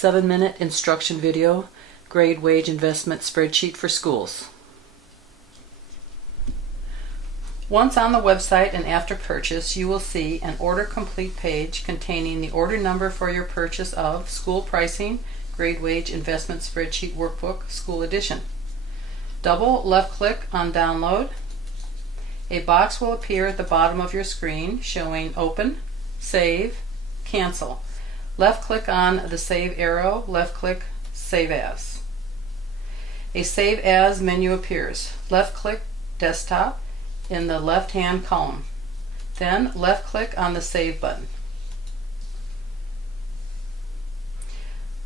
7-minute instruction video, grade wage investment spreadsheet for schools. Once on the website and after purchase, you will see an order complete page containing the order number for your purchase of School Pricing Grade Wage Investment Spreadsheet Workbook, School Edition. Double left click on Download. A box will appear at the bottom of your screen showing Open, Save, Cancel. Left click on the Save arrow, left click Save As. A Save As menu appears. Left click Desktop in the left hand column. Then left click on the Save button.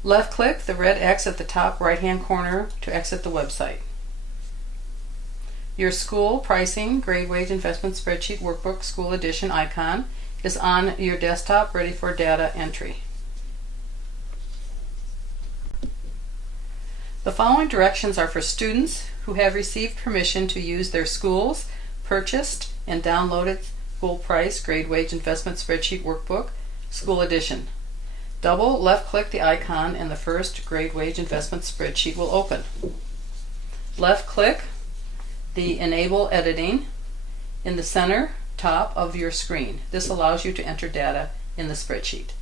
Left click the red X at the top right hand corner to exit the website. Your School Pricing Grade Wage Investment Spreadsheet Workbook School Edition icon is on your desktop ready for data entry. The following directions are for students who have received permission to use their school's purchased and downloaded School Price Grade Wage Investment Spreadsheet Workbook, School Edition. Double left click the icon and the first Grade Wage Investment Spreadsheet will open. Left click the Enable Editing in the center top of your screen. This allows you to enter data in the spreadsheet.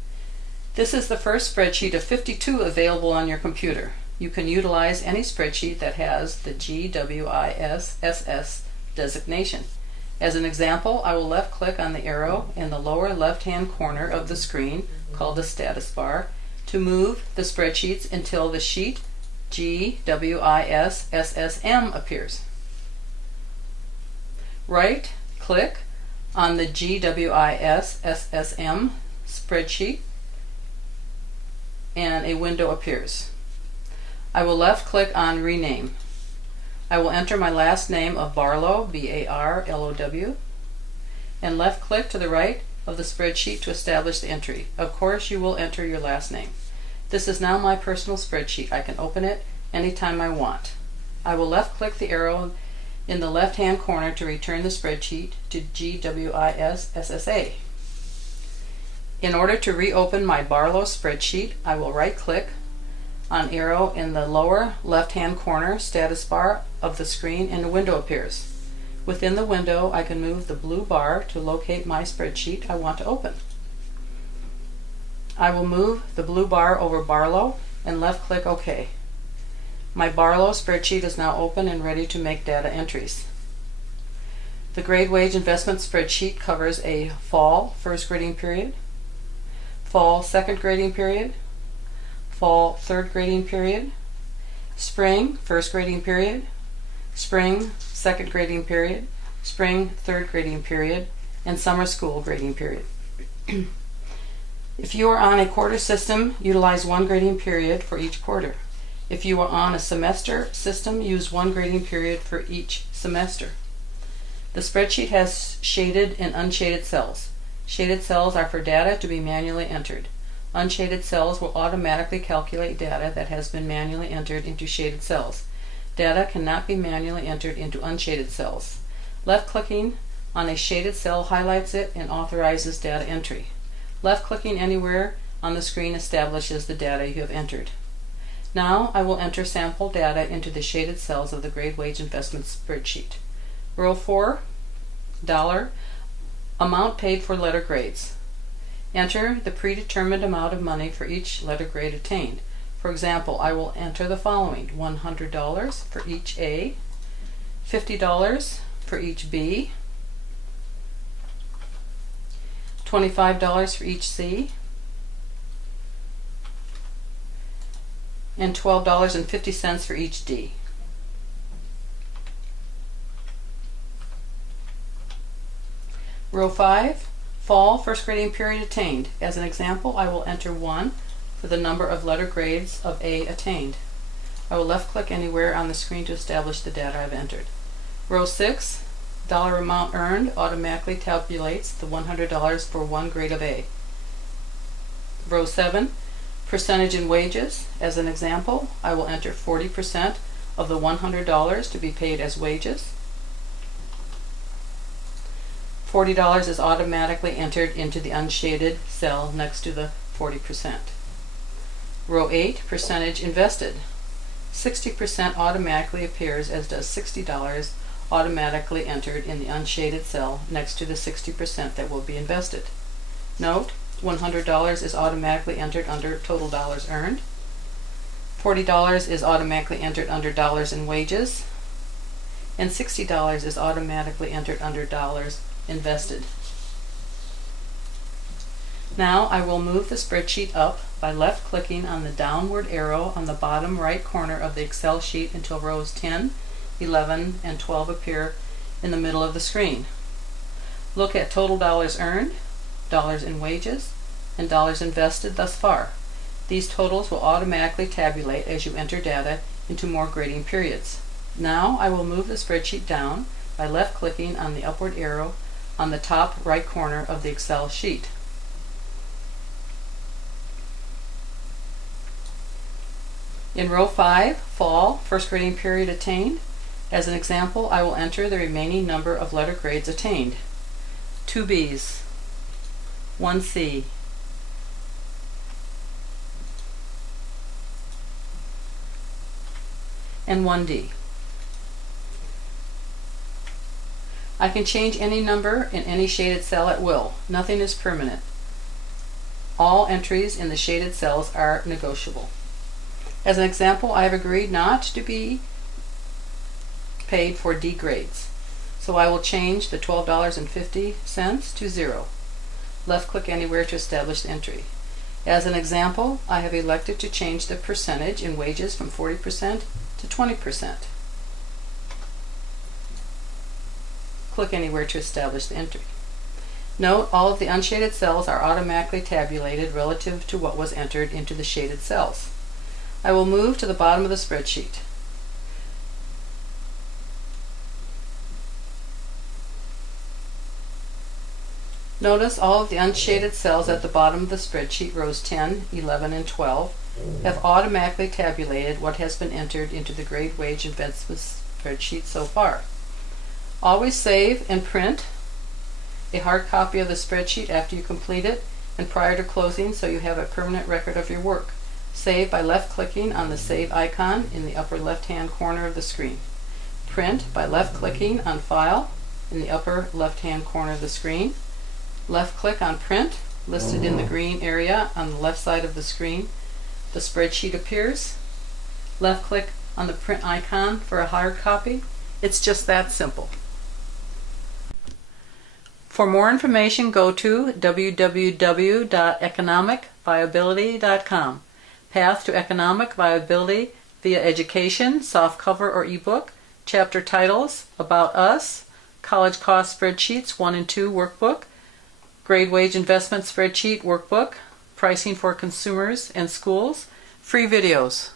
This is the first spreadsheet of 52 available on your computer. You can utilize any spreadsheet that has the GWISSS designation. As an example, I will left click on the arrow in the lower left hand corner of the screen called the status bar to move the spreadsheets until the sheet GWISSSM appears. Right click on the GWISSSM spreadsheet and a window appears. I will left click on Rename. I will enter my last name of Barlow, B-A-R-L-O-W, and left click to the right of the spreadsheet to establish the entry. Of course, you will enter your last name. This is now my personal spreadsheet. I can open it anytime I want. I will left click the arrow in the left hand corner to return the spreadsheet to GWISSSA. In order to reopen my Barlow spreadsheet, I will right click on arrow in the lower left hand corner status bar of the screen and a window appears. Within the window, I can move the blue bar to locate my spreadsheet I want to open. I will move the blue bar over Barlow and left click OK. My Barlow spreadsheet is now open and ready to make data entries. The Grade Wage Investment Spreadsheet covers a fall first grading period, fall second grading period, fall third grading period, spring first grading period, spring second grading period, spring third grading period, and summer school grading period. If you are on a quarter system, utilize one grading period for each quarter. If you are on a semester system, use one grading period for each semester. The spreadsheet has shaded and unshaded cells. Shaded cells are for data to be manually entered. Unshaded cells will automatically calculate data that has been manually entered into shaded cells. Data cannot be manually entered into unshaded cells. Left-clicking on a shaded cell highlights it and authorizes data entry. Left-clicking anywhere on the screen establishes the data you have entered. Now I will enter sample data into the shaded cells of the Grade Wage Investment Spreadsheet. Row 4, $, amount paid for letter grades. Enter the predetermined amount of money for each letter grade attained. For example, I will enter the following: $100 for each A, $50 for each B, $25 for each C, and $12.50 for each D. Row 5, fall first grading period attained. As an example, I will enter 1 for the number of letter grades of A attained. I will left click anywhere on the screen to establish the data I've entered. Row 6, dollar amount earned automatically calculates the $100 for one grade of A. Row 7, percentage in wages. As an example, I will enter 40% of the $100 to be paid as wages. $40 is automatically entered into the unshaded cell next to the 40%. Row 8, percentage invested. 60% automatically appears, as does $60 automatically entered in the unshaded cell next to the 60% that will be invested. Note, $100 is automatically entered under total dollars earned. $40 is automatically entered under dollars in wages. And $60 is automatically entered under dollars invested. Now I will move the spreadsheet up by left-clicking on the downward arrow on the bottom right corner of the Excel sheet until rows 10, 11, and 12 appear in the middle of the screen. Look at total dollars earned, dollars in wages, and dollars invested thus far. These totals will automatically tabulate as you enter data into more grading periods. Now I will move the spreadsheet down by left-clicking on the upward arrow on the top right corner of the Excel sheet. In row 5, fall, first grading period attained. As an example, I will enter the remaining number of letter grades attained. 2 B's, 1 C, and 1 D. I can change any number in any shaded cell at will. Nothing is permanent. All entries in the shaded cells are negotiable. As an example, I have agreed not to be paid for D grades, so I will change the $12.50 to 0. Left-click anywhere to establish the entry. As an example, I have elected to change the percentage in wages from 40% to 20%. Click anywhere to establish the entry. Note, all of the unshaded cells are automatically tabulated relative to what was entered into the shaded cells. I will move to the bottom of the spreadsheet. Notice all of the unshaded cells at the bottom of the spreadsheet, rows 10, 11, and 12, have automatically tabulated what has been entered into the grade wage investment spreadsheet so far. Always save and print a hard copy of the spreadsheet after you complete it and prior to closing, so you have a permanent record of your work. Save by left-clicking on the Save icon in the upper left-hand corner of the screen. Print by left-clicking on File in the upper left-hand corner of the screen. Left-click on Print, listed in the green area on the left side of the screen. The spreadsheet appears. Left-click on the Print icon for a hard copy. It's just that simple. For more information, go to www.economicviability.com. Path to economic viability via education, softcover or ebook, chapter titles, About Us, College Cost Spreadsheets 1 and 2 workbook, Grade Wage Investment Spreadsheet workbook, Pricing for Consumers and Schools, free videos.